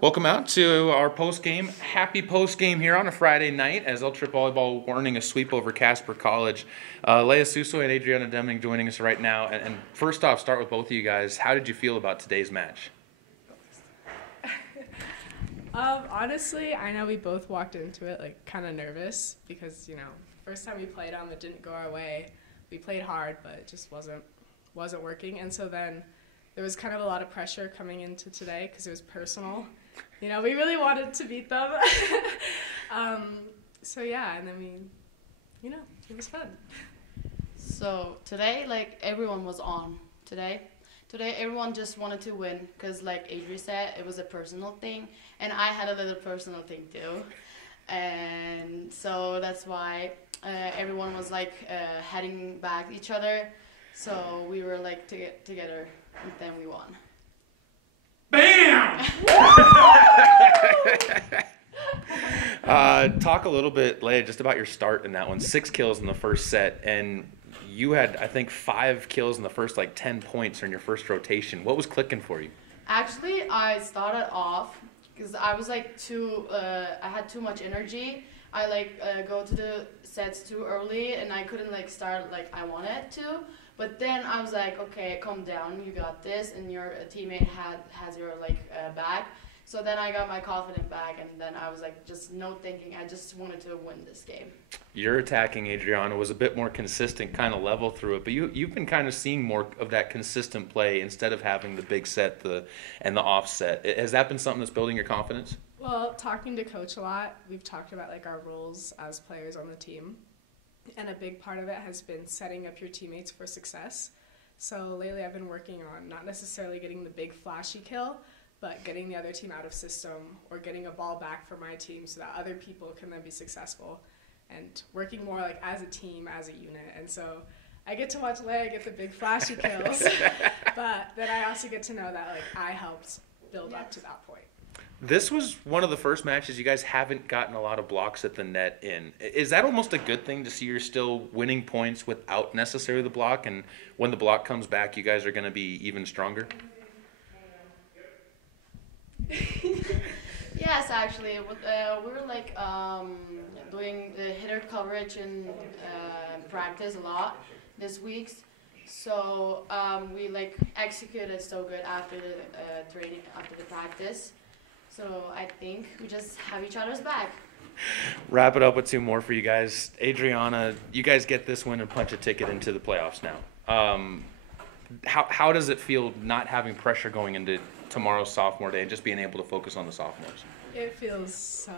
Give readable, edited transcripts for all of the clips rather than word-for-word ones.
Welcome out to our post-game. Happy post-game here on a Friday night as Ultra Volleyball warning a sweep over Casper College. Lea Susoy and Adriana Deming joining us right now. And first off, start with both of you guys. How did you feel about today's match? Honestly, I know we both walked into it like kind of nervous because, first time we played them, it didn't go our way. We played hard, but it just wasn't working. And so then there was kind of a lot of pressure coming into today because it was personal. We really wanted to beat them. So yeah, and then it was fun. So today, everyone was on today. Today, everyone just wanted to win because, like Adri said, it was a personal thing. And I had a little personal thing too. And so that's why everyone was heading back each other. So we were together, and then we won. Bam! Talk a little bit, Lea, just about your start in that one. 6 kills in the first set, and you had, I think, 5 kills in the first 10 points in your first rotation. What was clicking for you? Actually, I started off because I was I had too much energy. I go to the sets too early, and I couldn't start like I wanted to. But then I was like, okay, calm down, you got this, and your teammate has your back. So then I got my confidence back, and then I was just no thinking. I just wanted to win this game. Your attacking, Adriana, was a bit more consistent, kind of level through it. But you've been kind of seeing more of that consistent play instead of having the big set and the offset. Has that been something that's building your confidence? Well, talking to Coach a lot, we've talked about our roles as players on the team. And a big part of it has been setting up your teammates for success. So lately I've been working on not necessarily getting the big flashy kill, but getting the other team out of system or getting a ball back for my team so that other people can then be successful. And working more as a team, as a unit. And so I get to watch Lea get the big flashy kills, but then I also get to know that I helped build up to that point. This was one of the first matches you guys haven't gotten a lot of blocks at the net in. Is that almost a good thing to see you're still winning points without necessarily the block, and when the block comes back, you guys are going to be even stronger? Yes, actually, we were doing the hitter coverage in practice a lot this week. So we executed so good after the training, after the practice. So I think we just have each other's back. Wrap it up with 2 more for you guys. Adriana, you guys get this win and punch a ticket into the playoffs now. How does it feel not having pressure going into tomorrow's sophomore day and just being able to focus on the sophomores? It feels so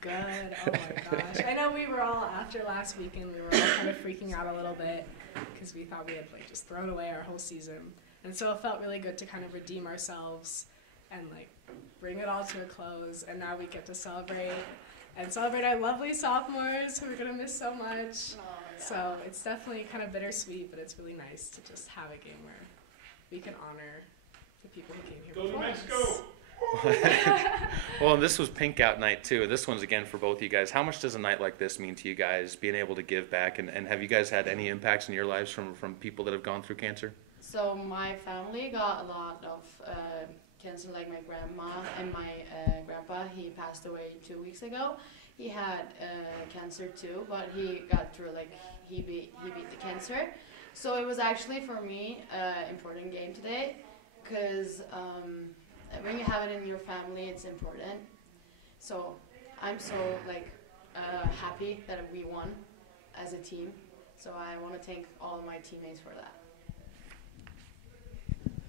good. Oh my gosh. I know we were all, after last weekend, we were all kind of freaking out a little bit because we thought we had just thrown away our whole season. And so it felt really good to kind of redeem ourselves and bring it all to a close. And now we get to celebrate our lovely sophomores who we're going to miss so much. Oh, yeah. So it's definitely kind of bittersweet, but it's really nice to just have a game where we can honor the people who came here before us. Go Mexico! Well, and this was pink out night too. This one's again for both of you guys. How much does a night like this mean to you guys, being able to give back? And have you guys had any impacts in your lives from people that have gone through cancer? So my family got a lot of cancer, my grandma and my grandpa. He passed away 2 weeks ago. He had cancer too, but he got through, he beat the cancer. So it was actually for me an important game today because when you have it in your family, it's important. So I'm so happy that we won as a team. So I want to thank all of my teammates for that.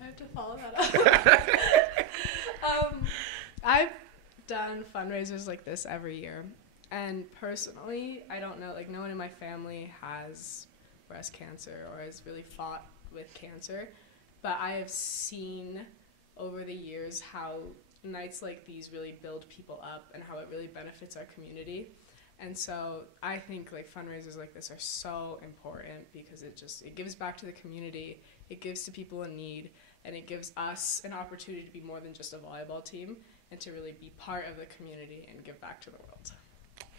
I have to follow that up. I've done fundraisers like this every year. And personally, I don't know, no one in my family has breast cancer or has really fought with cancer. But I have seen over the years how nights like these really build people up and how it really benefits our community. And so I think fundraisers like this are so important because it gives back to the community, it gives to people in need, and it gives us an opportunity to be more than just a volleyball team and to really be part of the community and give back to the world.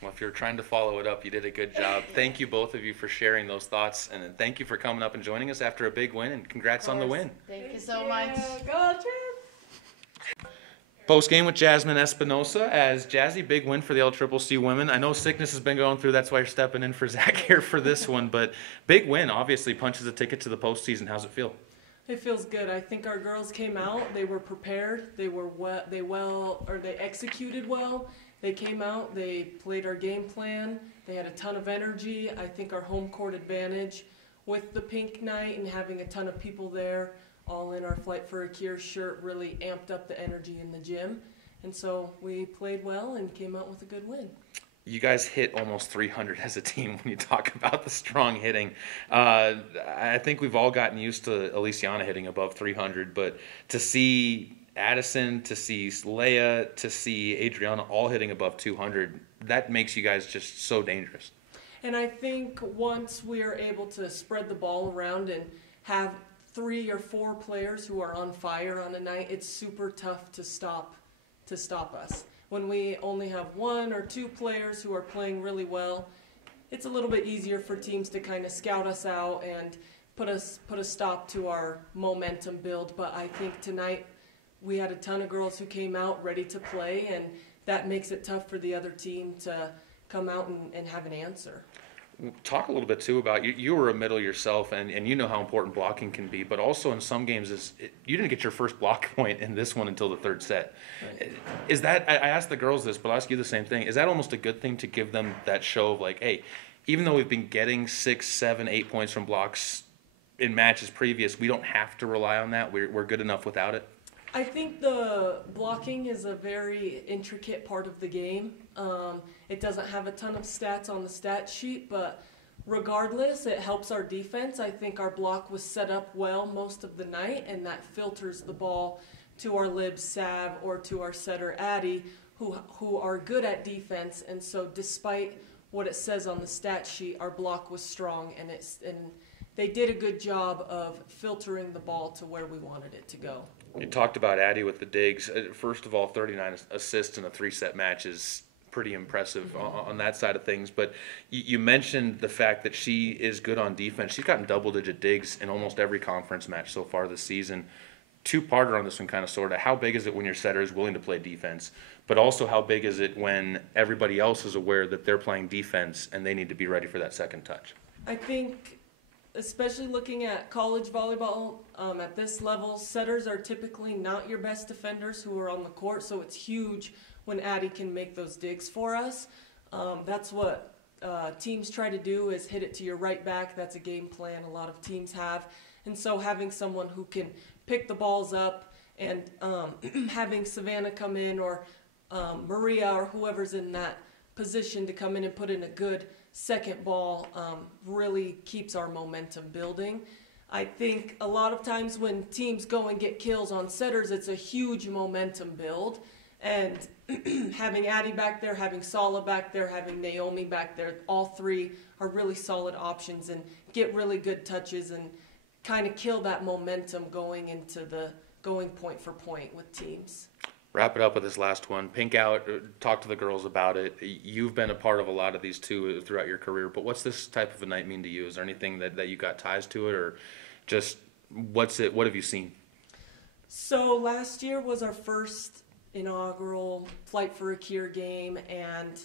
Well, if you're trying to follow it up, you did a good job. Thank you, both of you, for sharing those thoughts, and thank you for coming up and joining us after a big win, and congrats on the win. Thank you so much. Go Ultra! Post game with Jasmine Espinoza as Jazzy, big win for the LCCC women. I know sickness has been going through, that's why you're stepping in for Zach here for this one, but big win, obviously punches a ticket to the postseason. How's it feel? It feels good. I think our girls came out. They were prepared. They executed well. They came out. They played our game plan. They had a ton of energy. I think our home court advantage with the pink night and having a ton of people there, all in our Flight for a Cure shirt, really amped up the energy in the gym. And so we played well and came out with a good win. You guys hit almost 300 as a team when you talk about the strong hitting. I think we've all gotten used to Aliciana hitting above 300, but to see Addison, to see Lea, to see Adriana all hitting above 200, that makes you guys just so dangerous. And I think once we are able to spread the ball around and have 3 or 4 players who are on fire on a night, it's super tough to stop us. When we only have 1 or 2 players who are playing really well, it's a little bit easier for teams to kind of scout us out and put a stop to our momentum build. But I think tonight we had a ton of girls who came out ready to play, and that makes it tough for the other team to come out and have an answer. Talk a little bit, too, about you were a middle yourself, and you know how important blocking can be, but also in some games, you didn't get your first block point in this one until the 3rd set. Right. Is that, I asked the girls this, but I'll ask you the same thing, is that almost a good thing to give them that show of like, hey, even though we've been getting 6, 7, 8 points from blocks in matches previous, we don't have to rely on that, we're good enough without it? I think the blocking is a very intricate part of the game. It doesn't have a ton of stats on the stat sheet, but regardless, it helps our defense. I think our block was set up well most of the night, and that filters the ball to our lib Sav or to our setter Addie, who are good at defense. And so despite what it says on the stat sheet, our block was strong, and they did a good job of filtering the ball to where we wanted it to go. You talked about Addie with the digs. First of all, 39 assists in a 3-set match is pretty impressive on that side of things. But you mentioned the fact that she is good on defense. She's gotten double-digit digs in almost every conference match so far this season. Two-parter on this one, kind of, sort of. How big is it when your setter is willing to play defense? But also, how big is it when everybody else is aware that they're playing defense and they need to be ready for that second touch? I think, especially looking at college volleyball, at this level, setters are typically not your best defenders who are on the court, so it's huge when Addie can make those digs for us. That's what teams try to do, is hit it to your right back. That's a game plan a lot of teams have. And so having someone who can pick the balls up and having Savannah come in, or Maria or whoever's in that position to come in and put in a good second ball, really keeps our momentum building. I think a lot of times when teams go and get kills on setters, it's a huge momentum build. And having Addie back there, having Sala back there, having Naomi back there, all 3 are really solid options and get really good touches and kind of kill that momentum going into the going point for point with teams. Wrap it up with this last one. Pink out, talk to the girls about it. You've been a part of a lot of these too throughout your career, but what's this type of a night mean to you? Is there anything that you got ties to it, or just what have you seen? So last year was our first inaugural Flight for a Cure game, and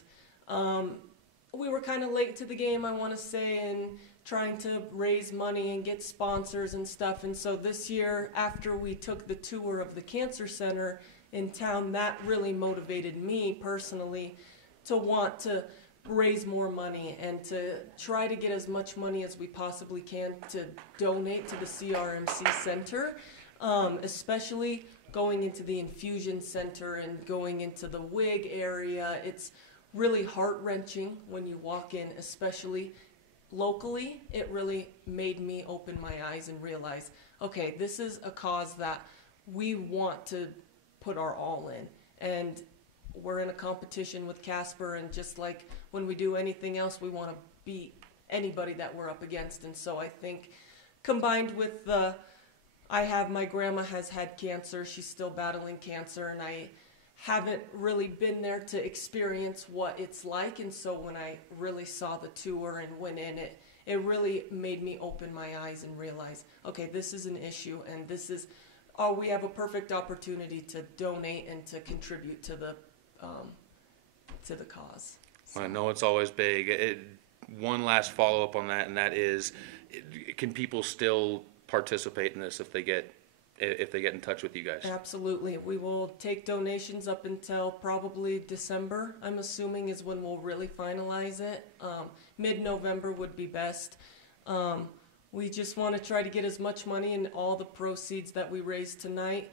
we were kind of late to the game, I want to say, and trying to raise money and get sponsors and stuff. And so this year, after we took the tour of the Cancer Center in town, that really motivated me personally to want to raise more money and to try to get as much money as we possibly can to donate to the CRMC Center, especially going into the infusion center and going into the wig area. It's really heart-wrenching when you walk in, especially locally. It really made me open my eyes and realize, okay, this is a cause that we want to put our all in. And we're in a competition with Casper, and just like when we do anything else, we want to beat anybody that we're up against. And so I think combined with my grandma has had cancer. She's still battling cancer, and I haven't really been there to experience what it's like. And so when I really saw the tour and went in it really made me open my eyes and realize, okay, this is an issue, and this is we have a perfect opportunity to donate and to contribute to the cause. So. I know it's always big. One last follow-up on that, and that is, can people still participate in this if they get in touch with you guys? Absolutely. We will take donations up until probably December, I'm assuming, is when we'll really finalize it. Mid-November would be best. We just want to try to get as much money and all the proceeds that we raised tonight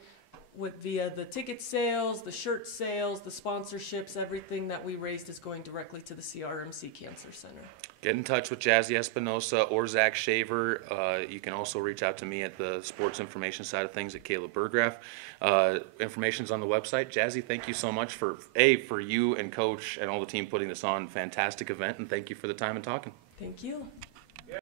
via the ticket sales, the shirt sales, the sponsorships. Everything that we raised is going directly to the CRMC Cancer Center. Get in touch with Jazzy Espinoza or Zach Shaver. You can also reach out to me at the sports information side of things at Caleb Burgraff. Information's on the website. Jazzy, thank you so much for you and Coach and all the team putting this on. Fantastic event, and thank you for the time and talking. Thank you.